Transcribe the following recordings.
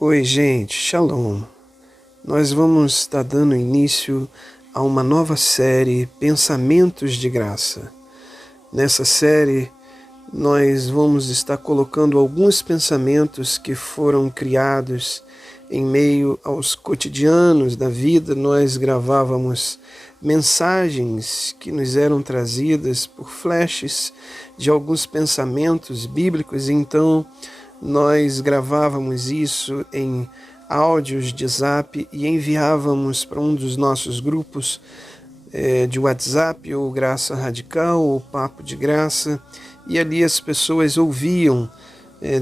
Oi, gente, Shalom. Nós vamos estar dando início a uma nova série, Pensamentos de Graça. Nessa série, nós vamos estar colocando alguns pensamentos que foram criados em meio aos cotidianos da vida. Nós gravávamos mensagens que nos eram trazidas por flashes de alguns pensamentos bíblicos, então nós gravávamos isso em áudios de zap e enviávamos para um dos nossos grupos de WhatsApp, ou Graça Radical, ou Papo de Graça, e ali as pessoas ouviam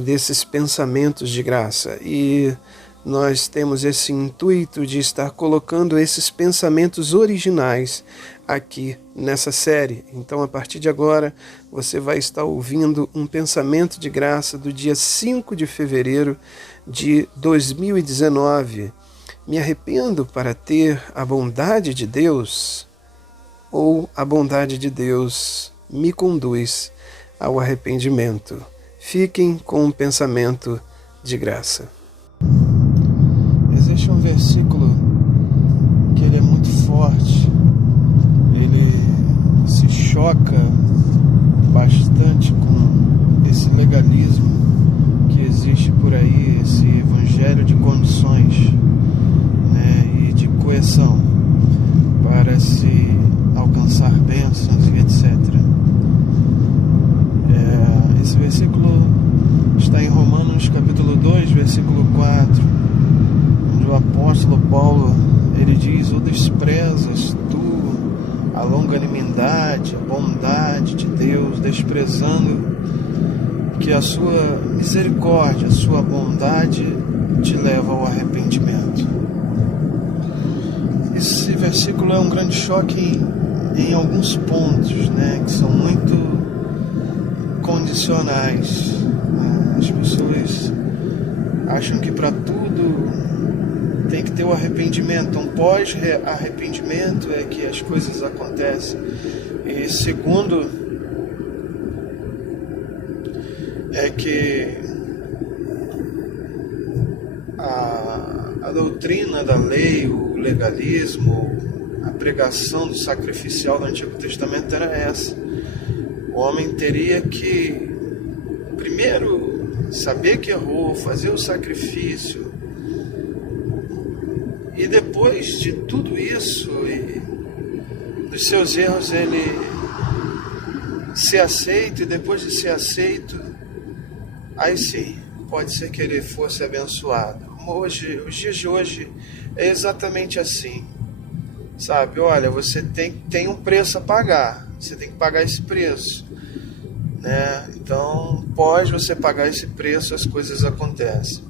desses pensamentos de graça. E nós temos esse intuito de estar colocando esses pensamentos originais aqui nessa série. Então, a partir de agora, você vai estar ouvindo um pensamento de graça do dia 5 de fevereiro de 2019. Me arrependo para ter a bondade de Deus, ou a bondade de Deus me conduz ao arrependimento? Fiquem com um pensamento de graça. Existe um versículo que ele é muito forte, ele se choca bastante com esse legalismo que existe por aí, esse evangelho de condições, e de coerção para se alcançar bênçãos e etc. Esse versículo está em Romanos capítulo 2, versículo 4, onde o apóstolo Paulo, ele diz: ou desprezas tu a longanimidade, a bondade de Deus, desprezando que a sua misericórdia, a sua bondade te leva ao arrependimento. Esse versículo é um grande choque em alguns pontos, que são muito condicionais. As pessoas acham que para tudo tem que ter o arrependimento. Então, pós-arrependimento é que as coisas acontecem. E segundo, é que a doutrina da lei, o legalismo, a pregação do sacrificial do Antigo Testamento era essa. O homem teria que primeiro saber que errou, fazer o sacrifício, e depois de tudo isso e dos seus erros, ele ser aceito, e depois de ser aceito, aí sim, pode ser que ele fosse abençoado. Hoje, os dias de hoje é exatamente assim, sabe? Olha, você tem um preço a pagar, você tem que pagar esse preço, Então, após você pagar esse preço, as coisas acontecem.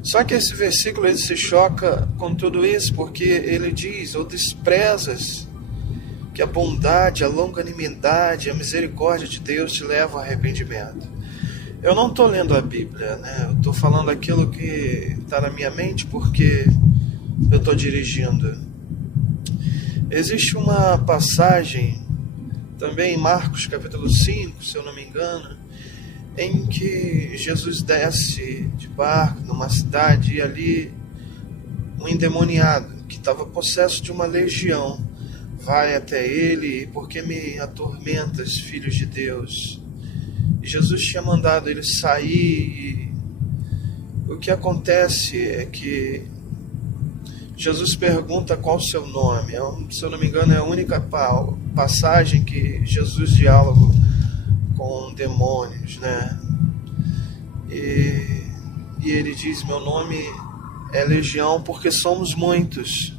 Só que esse versículo, ele se choca com tudo isso, porque ele diz: ou desprezas que a bondade, a longanimidade, a misericórdia de Deus te leva ao arrependimento. Eu não estou lendo a Bíblia, eu estou falando aquilo que está na minha mente, porque eu estou dirigindo. Existe uma passagem também em Marcos capítulo 5, se eu não me engano, em que Jesus desce de barco numa cidade, e ali um endemoniado que estava possesso de uma legião vai até ele: por que me atormentas, filhos de Deus? E Jesus tinha mandado ele sair, e o que acontece é que Jesus pergunta qual o seu nome. Se eu não me engano, é a única passagem que Jesus dialoga com demônios, E ele diz: meu nome é Legião, porque somos muitos.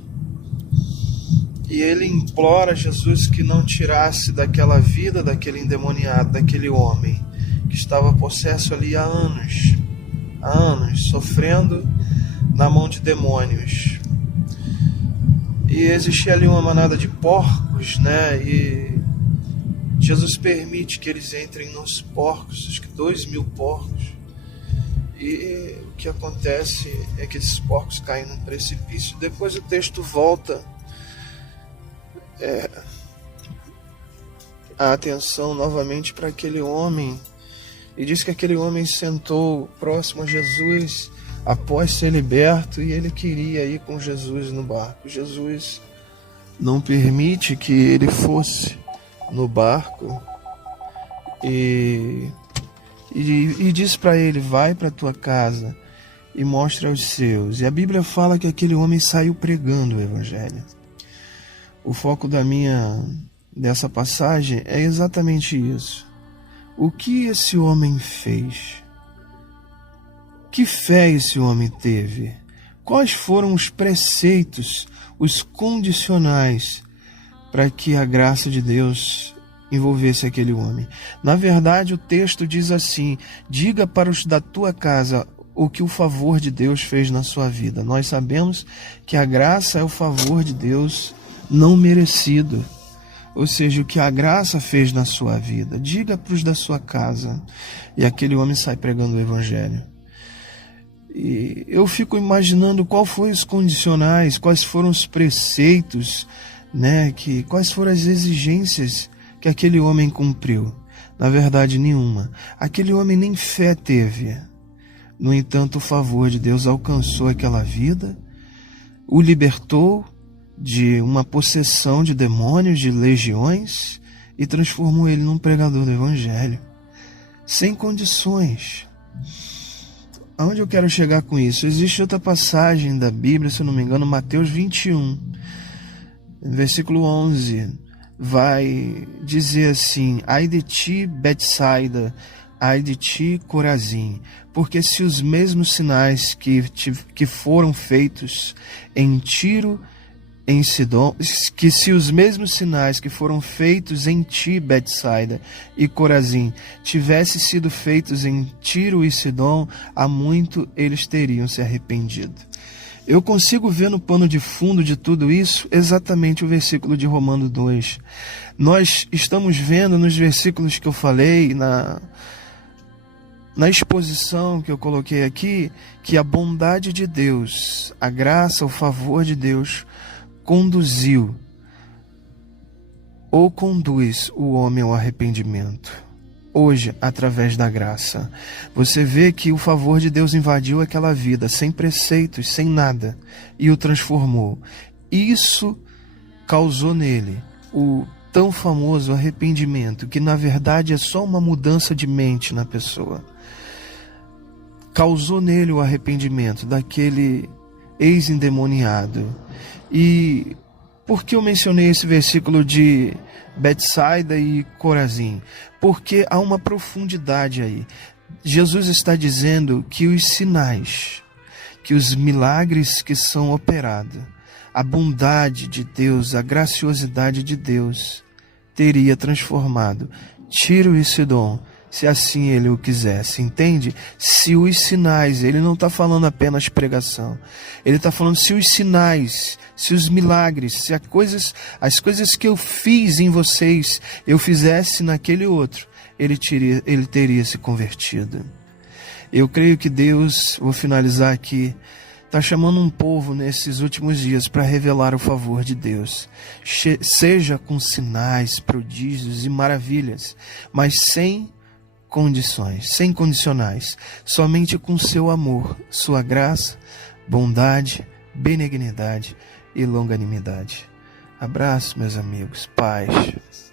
E ele implora a Jesus que não tirasse daquela vida daquele endemoniado, daquele homem que estava possesso ali há anos, sofrendo na mão de demônios. E existia ali uma manada de porcos, e Jesus permite que eles entrem nos porcos, acho que 2.000 porcos. E o que acontece é que esses porcos caem num precipício. Depois o texto volta a atenção novamente para aquele homem, e diz que aquele homem sentou próximo a Jesus após ser liberto, e ele queria ir com Jesus no barco. Jesus não permite que ele fosse no barco e diz para ele: vai para tua casa e mostra aos seus. E a Bíblia fala que aquele homem saiu pregando o evangelho. O foco dessa passagem é exatamente isso. O que esse homem fez? Que fé esse homem teve? Quais foram os preceitos, os condicionais para que a graça de Deus envolvesse aquele homem? Na verdade, o texto diz assim: diga para os da tua casa o que o favor de Deus fez na sua vida. Nós sabemos que a graça é o favor de Deus não merecido, ou seja, o que a graça fez na sua vida. Diga para os da sua casa. E aquele homem sai pregando o evangelho. E eu fico imaginando qual foram os condicionais, quais foram os preceitos, quais foram as exigências que aquele homem cumpriu. Na verdade, nenhuma. Aquele homem nem fé teve. No entanto, o favor de Deus alcançou aquela vida, o libertou de uma possessão de demônios, de legiões, e transformou ele num pregador do evangelho, sem condições. Aonde eu quero chegar com isso? Existe outra passagem da Bíblia, se eu não me engano, Mateus 21, versículo 11, vai dizer assim: ai de ti, Betsaida, ai de ti, Corazim, porque se os mesmos sinais que foram feitos em Tiro, em Sidom, que se os mesmos sinais que foram feitos em ti, Betsaida e Corazim, tivessem sido feitos em Tiro e Sidom, há muito eles teriam se arrependido. Eu consigo ver no pano de fundo de tudo isso exatamente o versículo de Romanos 2. Nós estamos vendo nos versículos que eu falei, na exposição que eu coloquei aqui, que a bondade de Deus, a graça, o favor de Deus conduziu ou conduz o homem ao arrependimento. Hoje, através da graça, você vê que o favor de Deus invadiu aquela vida, sem preceitos, sem nada, e o transformou. Isso causou nele o tão famoso arrependimento, que na verdade é só uma mudança de mente na pessoa. Causou nele o arrependimento daquele ex-endemoniado. E por que eu mencionei esse versículo de Betsaida e Corazim? Porque há uma profundidade aí. Jesus está dizendo que os sinais, que os milagres que são operados, a bondade de Deus, a graciosidade de Deus, teria transformado Tiro e Sidom, se assim ele o quisesse, entende? Se os sinais, ele não está falando apenas pregação, ele está falando se os sinais, se os milagres, se as coisas que eu fiz em vocês, eu fizesse naquele outro, ele teria se convertido. Eu creio que Deus, vou finalizar aqui, está chamando um povo nesses últimos dias para revelar o favor de Deus, seja com sinais, prodígios e maravilhas, mas sem condições, sem condicionais, somente com seu amor, sua graça, bondade, benignidade e longanimidade. Abraço, meus amigos, paz.